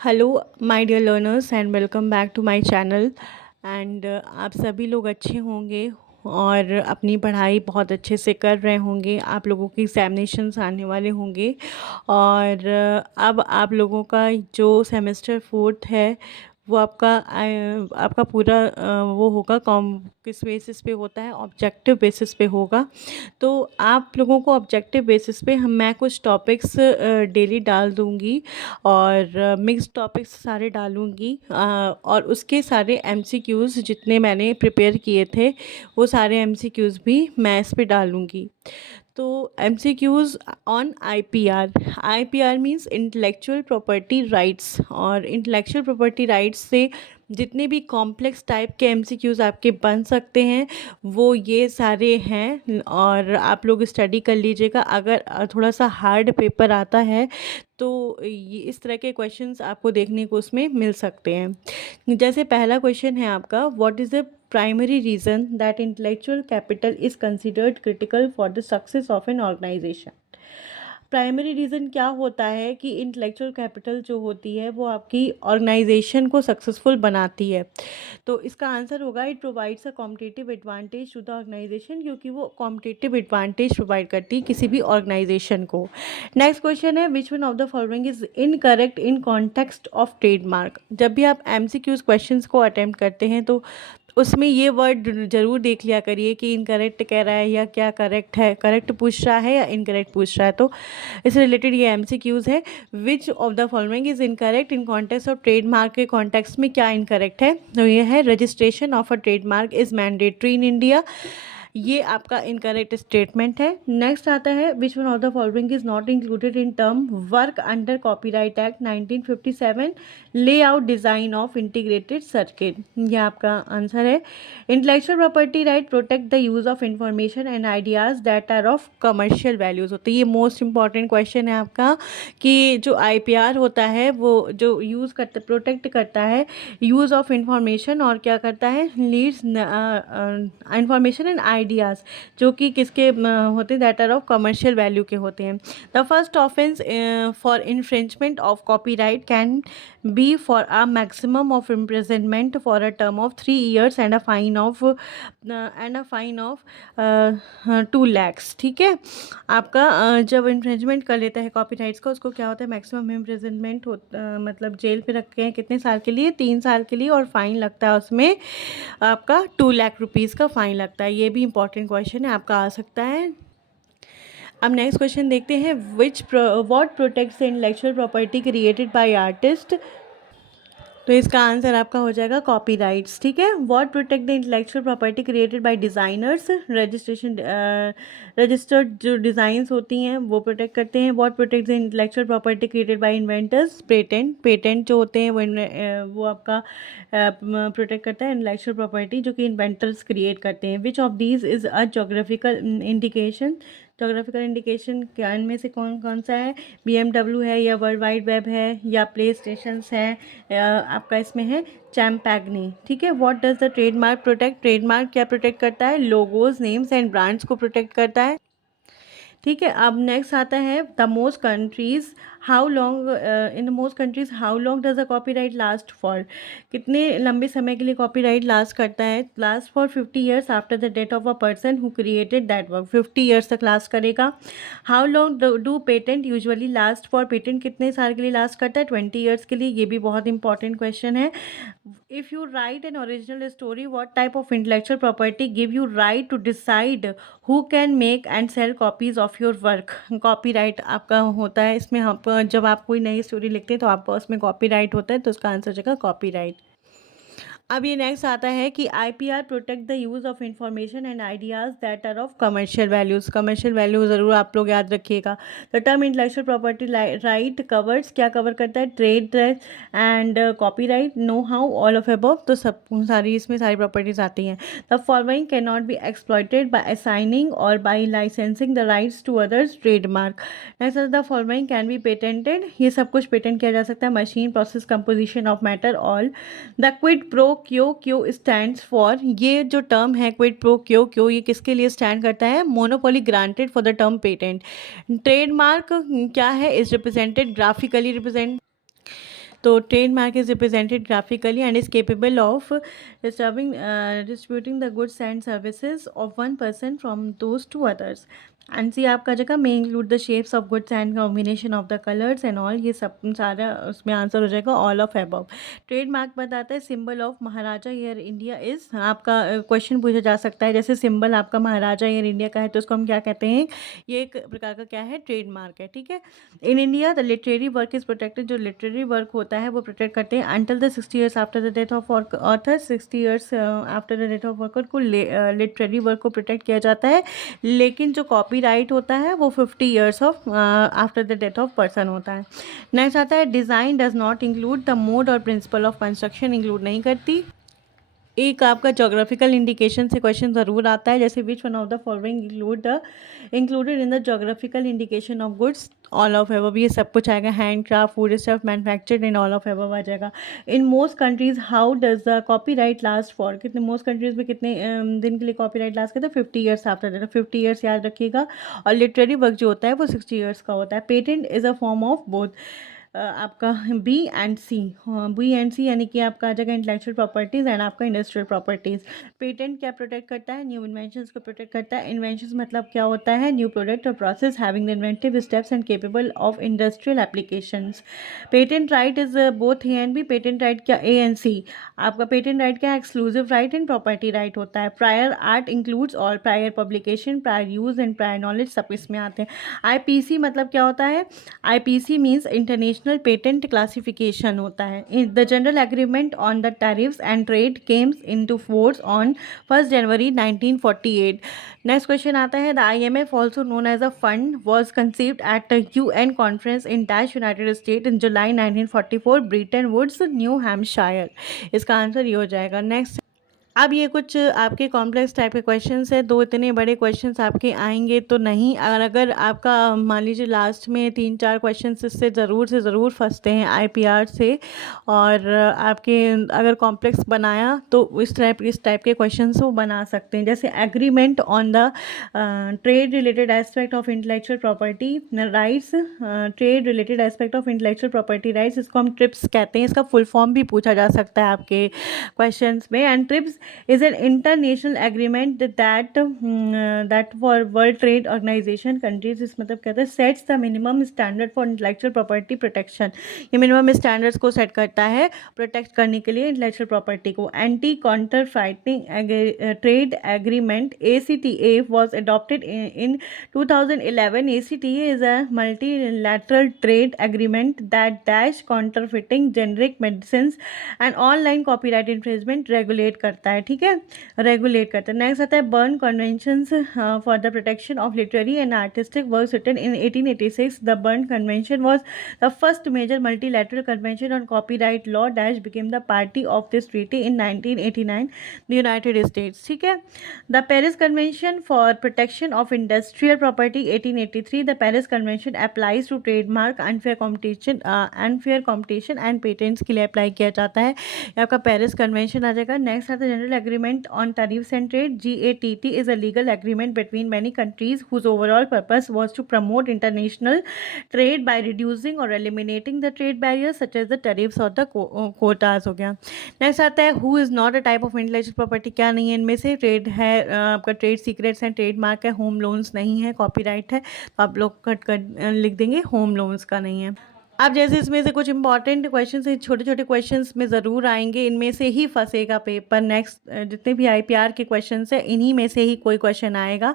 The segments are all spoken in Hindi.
Hello my dear learners and welcome back to my channel. And आप सभी लोग अच्छे होंगे और अपनी पढ़ाई बहुत अच्छे से कर रहे होंगे। आप लोगों के एग्ज़ामिनेशंस आने वाले होंगे और अब आप लोगों का जो सेमेस्टर फोर्थ है वो आपका पूरा वो होगा कॉम किस बेसिस पे होता है, ऑब्जेक्टिव बेसिस पे होगा। तो आप लोगों को ऑब्जेक्टिव बेसिस पे मैं कुछ टॉपिक्स डेली डाल दूँगी और मिक्स टॉपिक्स सारे डालूँगी और उसके सारे एमसीक्यूज़ जितने मैंने प्रिपेयर किए थे वो सारे एमसीक्यूज़ भी मैं इस पे डालूँगी। तो MCQs on IPR. IPR means intellectual property rights, और इंटेलेक्चुअल प्रॉपर्टी राइट्स से जितने भी कॉम्प्लेक्स टाइप के एमसीक्यूज़ आपके बन सकते हैं वो ये सारे हैं, और आप लोग स्टडी कर लीजिएगा। अगर थोड़ा सा हार्ड पेपर आता है तो ये इस तरह के क्वेश्चंस आपको देखने को उसमें मिल सकते हैं। जैसे पहला क्वेश्चन है आपका, what is the primary reason that intellectual capital is considered critical for the success of an organisation. Primary reason क्या होता है कि इंटेलेक्चुअल कैपिटल जो होती है वो आपकी ऑर्गेनाइजेशन को सक्सेसफुल बनाती है। तो इसका आंसर होगा it provides a competitive advantage to the organisation, क्योंकि वो कॉम्पिटिटिव एडवांटेज प्रोवाइड करती है किसी भी ऑर्गेनाइजेशन को। नेक्स्ट क्वेश्चन है, विच one of the following is incorrect in context of trademark. जब भी आप एमसीक्यूज क्वेश्चंस को अटेम्प्ट करते हैं तो उसमें ये वर्ड ज़रूर देख लिया करिए कि इनकरेक्ट कह रहा है या क्या करेक्ट है, करेक्ट पूछ रहा है या इनकरेक्ट पूछ रहा है। तो इससे रिलेटेड ये एमसीक्यूज़ है। Which of the following is incorrect in context of trademark के कॉन्टेक्स्ट में क्या इनकरेक्ट है, तो ये है registration of a trademark is mandatory in India. ये आपका इनकरेक्ट स्टेटमेंट है। नेक्स्ट आता है, विच one of the following is not included in term work under copyright act 1957 layout design of integrated circuit. ये आपका आंसर है। Intellectual property right protect the use of information and ideas that are of commercial values होते हैं। ये मोस्ट इंपॉर्टेंट क्वेश्चन है आपका कि जो आईपीआर होता है वो जो यूज़ करता प्रोटेक्ट करता है यूज़ ऑफ इंफॉर्मेशन और क्या करता है, लीड्स इंफॉर्मेशन एंड आइडियाज़ जो कि किसके होते हैं, that are of commercial value के होते हैं। The first offence for infringement of copyright can be for a maximum of imprisonment for a term of 3 years and a fine of 2 lakhs। ठीक है, आपका जब इन्फ्रिंजमेंट कर लेता है कॉपीराइट्स का उसको क्या होता है, मैक्सिमम इम्प्रिजनमेंट मतलब जेल पे रखते हैं कितने साल के लिए, 3 साल के लिए, और फाइन लगता है उसमें आपका 2 लाख रुपीज़ का फाइन लगता है। ये भी इंपॉर्टेंट क्वेश्चन है, आपका आ सकता है। अब नेक्स्ट क्वेश्चन देखते हैं, विच what protects the intellectual property created by artist. तो इसका आंसर आपका हो जाएगा कॉपीराइट्स। ठीक है, what protect the intellectual property created by designers, registered जो डिज़ाइंस होती हैं वो प्रोटेक्ट करते हैं। What protect the intellectual property created by inventors, patent जो होते हैं वो आपका प्रोटेक्ट करता है इंटेलेक्चुअल प्रॉपर्टी जो कि इन्वेंटर्स क्रिएट करते हैं। Which of these is a geographical indication. Geographical indication क्या इनमें से कौन कौन सा है, BMW है या वर्ल्ड वाइड वेब है या प्ले स्टेशंस है, आपका इसमें है चैम्पैग्नी। ठीक है, what does the trademark protect. Trademark क्या प्रोटेक्ट करता है, लोगोज, नेम्स एंड ब्रांड्स को प्रोटेक्ट करता है। ठीक है, अब नेक्स्ट आता है, the most countries how long in the most countries how long does the copyright last for. कितने लंबे समय के लिए कॉपीराइट लास्ट करता है, last for 50 years after the death of a person who created that work. 50 years तक लास्ट करेगा। How long do patent usually last for. Patent कितने साल के लिए लास्ट करता है, 20 years के लिए। ये भी बहुत इंपॉर्टेंट क्वेश्चन है। If you write an original story what type of intellectual property give you right to decide who can make and sell copies of your work. Copyright आपका होता है इसमें। आप जब आप कोई नई स्टोरी लिखते हैं तो आपका उसमें कॉपीराइट होता है, तो उसका आंसर हो जाएगा कॉपीराइट। अब ये नेक्स्ट आता है कि IPR protect the use of information and ideas that are of commercial values. Commercial value ज़रूर आप लोग याद रखिएगा। The term intellectual property right covers, क्या कवर करता है, trade dress and copyright, know how, all of above. तो सब सारी इसमें सारी प्रॉपर्टीज़ आती हैं। The following can not be exploited by assigning और by licensing the rights to others trademark. Next the following can be patented. ये सब कुछ पेटेंट किया जा सकता है, machine, process, composition of matter, all. The quid pro क्यो, क्यो स्टैंड्स फॉर। ये जो टर्म है क्विड प्रो क्यो, क्यो ये किसके लिए स्टैंड करता है, monopoly granted for the term patent. Trademark क्या है, इज रिप्रेजेंटेड ग्राफिकली रिप्रेजेंट तो trademark is represented graphically and is capable of distributing the goods and services of one person from those to others. And C आपका जगह मे include the shapes of goods and combination of the colours and all, ये सब सारा उसमें आंसर हो जाएगा ऑल ऑफ अबव। ट्रेडमार्क बताता है symbol of Maharaja air India is, आपका क्वेश्चन पूछा जा सकता है जैसे सिंबल आपका महाराजा एयर इंडिया का है तो उसको हम क्या कहते हैं, ये एक प्रकार का क्या है, ट्रेडमार्क है, ठीक है। In India the literary work is protected, जो लिटरेरी वर्क होता है वो प्रोटेक्ट करते हैं until the 60 years after the death of author, 60 years after the death of author को लिटरेरी वर्क को प्रोटेक्ट किया जाता है। लेकिन जो कॉपीराइट होता है वो 50 years of after the death of person होता है। नेक्स्ट आता है design does not include the mode और प्रिंसिपल ऑफ कंस्ट्रक्शन, इंक्लूड नहीं करती। एक आपका जोग्राफिकल इंडिकेशन से क्वेश्चन ज़रूर आता है जैसे which one of the following included in the geographical indication of goods, all of above, ये सब कुछ आएगा। Hand craft, food stuff, manufactured and all of above आ जाएगा। In most countries how does the copyright last for, कितने मोस्ट कंट्रीज में कितने दिन के लिए कॉपीराइट लास्ट करता है, 50 ईयर्स आफ्टर दैट, 50 ईयर्स याद रखिएगा। और लिटरेरी वर्क जो होता है वो 60 ईयर्स का होता है। Patent is a form of both, आपका B and C, B and C यानी कि आपका आ जाएगा इंटेलेक्चुअल प्रॉपर्टीज़ एंड आपका इंडस्ट्रियल प्रॉपर्टीज़। पेटेंट क्या प्रोटेक्ट करता है, न्यू इन्वेंशंस को प्रोटेक्ट करता है। इन्वेंशंस मतलब क्या होता है, न्यू प्रोडक्ट और process having the inventive steps and capable of industrial applications. Patent right is both A and B, patent right क्या ए एंड सी, आपका पेटेंट राइट क्या है, exclusive right and property right होता है। Prior art includes all, prior publication, prior use and prior knowledge सब इसमें आते हैं। आईपीसी मतलब क्या होता है, IPC means international patent classification होता है। The general agreement on the tariffs and trade comes into force on 1 January 1948। Next question आता है the IMF also known as a fund was conceived at UN conference in dash United State in July 1944 Bretton Woods New Hampshire, इसका आंसर ये हो जाएगा। नेक्स्ट अब ये कुछ आपके कॉम्प्लेक्स टाइप के क्वेश्चंस है, दो इतने बड़े क्वेश्चंस आपके आएंगे तो नहीं, अगर आपका मान लीजिए लास्ट में 3-4 क्वेश्चंस इससे ज़रूर से ज़रूर फंसते हैं IPR से, और आपके अगर कॉम्प्लेक्स बनाया तो इस टाइप के क्वेश्चंस वो बना सकते हैं। जैसे agreement on the trade related aspect of intellectual property rights, trade related aspect of intellectual property rights, इसको हम ट्रिप्स कहते हैं, इसका फुल फॉर्म भी पूछा जा सकता है आपके क्वेश्चंस में। And trips is an international agreement that for World Trade Organization countries, इस मतलब कहते हैं sets the minimum standard for intellectual property protection, ये minimum standards को set करता है protect करने के लिए intellectual property को। Anti Counterfeiting Trade Agreement ACTA was adopted in 2011. ACTA is a multilateral trade agreement that dash counterfeiting, generic medicines and online copyright infringement regulate करता है, ठीक है, रेगुलेट करता है। नेक्स्ट आता है Berne conventions for the protection of literary and artistic works written in 1886। The Berne convention was the first major multilateral convention on copyright law dash became the party of this treaty in 1989 the United States, ठीक है। The Paris convention for protection of industrial property 1883। The Paris convention applies to trademark, unfair competition and patents के लिए अप्लाई किया जाता है, आपका पेरिस कन्वेंशन आ जाएगा। नेक्स्ट आता है general agreement on tariffs and trade, GATT is a legal agreement between many countries whose overall purpose was to promote international trade by reducing और eliminating the trade barriers such as the tariffs और द कोटास हो गया। नेक्स्ट आता है who is not a type of intellectual property, क्या नहीं है इनमें से, ट्रेड है आपका, ट्रेड सीक्रेट्स हैं, ट्रेड मार्क है, होम लोन्स नहीं है, कॉपीराइट है, तो आप लोग कट कर लिख देंगे होम लोन्स का नहीं है। अब जैसे इसमें से कुछ इंपॉर्टेंट क्वेश्चन है, छोटे छोटे क्वेश्चंस में ज़रूर आएंगे, इनमें से ही फंसेगा पेपर। नेक्स्ट जितने भी IPR के क्वेश्चंस हैं इन्हीं में से ही कोई क्वेश्चन आएगा।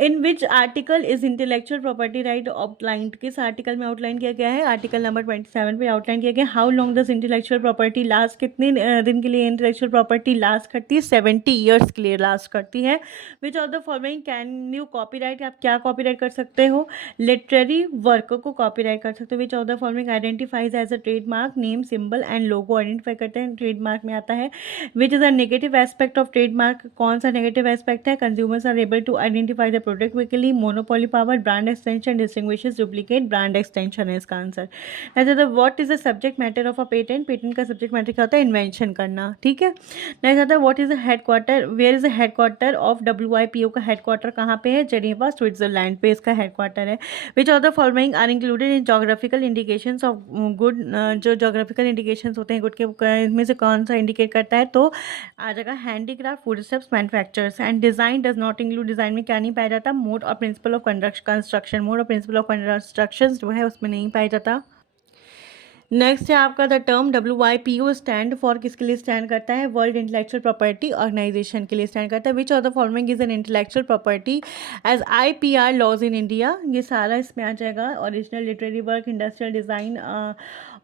In which article is intellectual property right outlined, किस आर्टिकल में आउटलाइन किया गया है, आर्टिकल नंबर 27 पे आउटलाइन किया गया। How long does intellectual property last, कितने दिन के लिए इंटेलेक्चुअल प्रॉपर्टी लास्ट करती है, 70 ईयर्स के लिए लास्ट करती है। Which of the following can you copyright, आप क्या कॉपीराइट कर सकते हो, लिटरेरी वर्क को कॉपीराइट कर सकते हो। Which of the following identifies as a trademark, name, symbol and logo identify करते हैं, ट्रेडमार्क में आता है। Which is a negative aspect of trademark, कौन सा नेगेटिव एस्पेक्ट है, consumers are able to identify the product quickly, monopoly power, brand extension distinguishes duplicate, brand extension है इसका answer. Next what is the subject matter of a patent, patent का सब्जेक्ट मैटर क्या होता है, इन्वेंशन करना, ठीक है। नेक्स्ट आता है what is the headquarter, where is the headquarter of WIPO का हेडक्वार्टर कहाँ पे है, जेनेवा स्विट्जरलैंड पे इसका हेडक्वार्टर है। Which of the following are included in geography geographical indications of good, जो जोग्राफिकल इंडिकेशंस होते हैं गुड के, इनमें से कौन सा इंडिकेट करता है? तो आ जाएगा handicraft, food steps, manufactures. And design does not include, design में क्या नहीं पाया जाता? मोड और प्रिंसिपल ऑफ कंस्ट्रक्शन। मोड और प्रिंसिपल ऑफ कंस्ट्रक्शन जो है उसमें नहीं पाया जाता। नेक्स्ट है आपका the term WIPO stand for, किसके लिए स्टैंड करता है? वर्ल्ड इंटेलेक्चुअल प्रॉपर्टी ऑर्गेनाइजेशन के लिए स्टैंड करता है। Which of the following is an intellectual property as IPR laws in India? ये सारा इसमें आ जाएगा। Original literary work, industrial design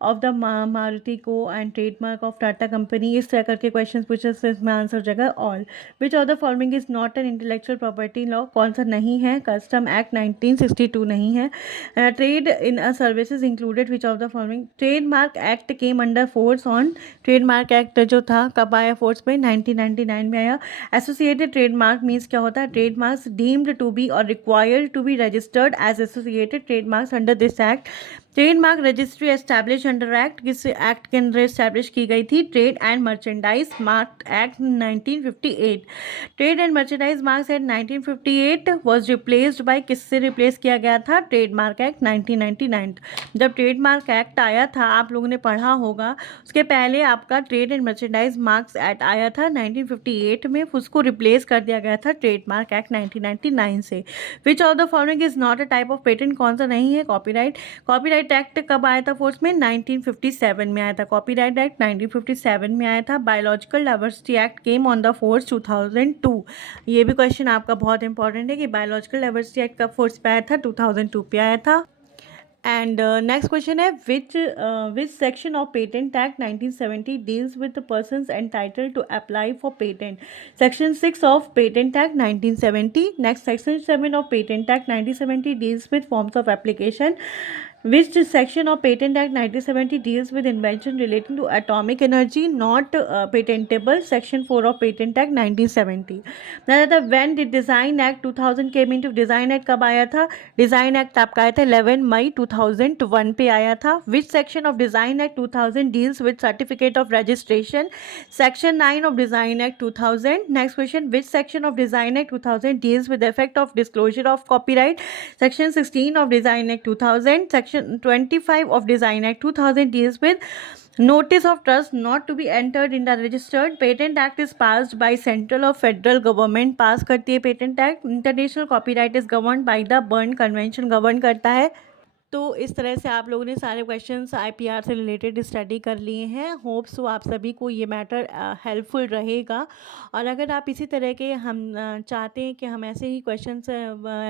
of the Maruti को and trademark of Tata company, इस तरह करके क्वेश्चन पूछे तो इसमें आंसर हो जाएगा all. Which of the following is not an intellectual property law? कौन सा नहीं है? कस्टम एक्ट 1962 नहीं है। Trade in services included which of the following? Trademark act came under force on, trademark act जो था कब आया फोर्स में? 1999 में आया। एसोसिएटेड ट्रेडमार्क मीन्स क्या होता है? ट्रेडमार्क्स डीम्ड टू बी और required to be registered as associated trademarks under this act. Trademark registry establish under act, किस एक्ट के अंदर एस्टैब्लिश की गई थी? Trade and merchandise mark act 1958। Trade and merchandise marks act 1958 was replaced by, किससे रिप्लेस किया गया था? Trademark act 1999। जब ट्रेडमार्क एक्ट आया था, आप लोगों ने पढ़ा होगा, उसके पहले आपका trade and merchandise marks act आया था 1958 में, उसको रिप्लेस कर दिया गया था ट्रेडमार्क एक्ट 1999 से। विच of the following is not a type of patent? कौन सा नहीं है? कॉपीराइट। कॉपीराइट एक्ट कब आया था फोर्स में? 1957 में आया था। कॉपीराइट एक्ट 1957 में आया था। Biological diversity act came on the force 2002। ये भी क्वेश्चन आपका बहुत इंपॉर्टेंट है कि बायोलॉजिकल डाइवर्सिटी एक्ट कब फोर्स पे आया था? 2002 पे आया था। एंड नेक्स्ट क्वेश्चन है which section of patent act 1970 deals with the persons entitled to apply for patent? Section 6 of patent act 1970। Next section 7 of patent act 1970 deals with forms of application. Which section of Patent Act 1970 deals with invention relating to atomic energy not patentable? Section 4 of Patent Act 1970. Then when did Design Act 2000 came into? Design Act कब आया था? Design Act आपका आया था 11 मई 2001 पे आया था। Which section of Design Act 2000 deals with certificate of registration? Section 9 of Design Act 2000. Next question, which section of Design Act 2000 deals with the effect of disclosure of copyright? Section 16 of Design Act 2000. Section 25 of Design Act 2000 deals with notice of trust not to be entered in the registered. Patent Act is passed by central or federal government, पास करती है patent act. International copyright is govern by the Berne convention, govern करता है। तो इस तरह से आप लोगों ने सारे क्वेश्चंस IPR से रिलेटेड स्टडी कर लिए हैं। होप्स तो आप सभी को ये मैटर हेल्पफुल रहेगा। और अगर आप इसी तरह के हम चाहते हैं कि हम ऐसे ही क्वेश्चंस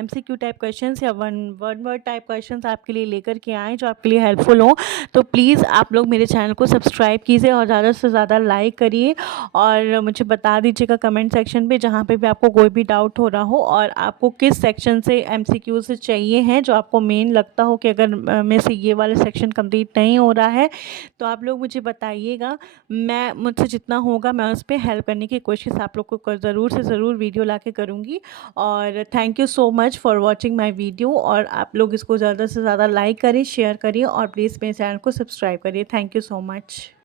MCQ टाइप क्वेश्चंस या वन वर्ड टाइप क्वेश्चंस आपके लिए लेकर के आएँ जो आपके लिए हेल्पफुल हों, तो प्लीज़ आप लोग मेरे चैनल को सब्सक्राइब कीजिए और ज़्यादा से ज़्यादा लाइक करिए और मुझे बता दीजिएगा कमेंट सेक्शन पे जहाँ पे भी आपको कोई भी डाउट हो रहा हो और आपको किस सेक्शन से MCQ से चाहिए हैं, जो आपको मेन लगता हो कि अगर में से ये वाला सेक्शन कंप्लीट नहीं हो रहा है तो आप लोग मुझे बताइएगा। मैं मुझसे जितना होगा मैं उस पर हेल्प करने की कोशिश आप लोग को ज़रूर से ज़रूर वीडियो ला के करूँगी। और thank you so much for watching my video. और आप लोग इसको ज़्यादा से ज़्यादा लाइक करें, शेयर करिए और प्लीज़ मेरे चैनल को सब्सक्राइब करिए। Thank you so much.